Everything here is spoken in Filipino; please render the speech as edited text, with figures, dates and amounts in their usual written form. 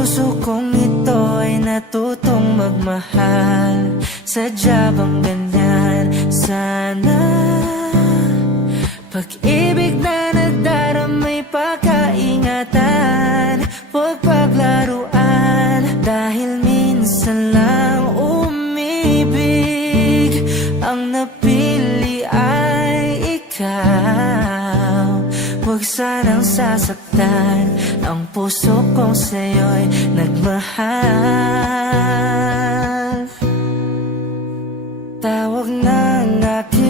puso kong ito'y natutong magmahal. Sadya bang ganyan? Sana pag-ibig na nadaramay pagkaingatan, huwag paglaruan. Dahil minsan lang umibig, ang napili ay ikaw. Huwag sanang sasaktan ang puso kong sa'yo'y nagmahal. Tawag ng aking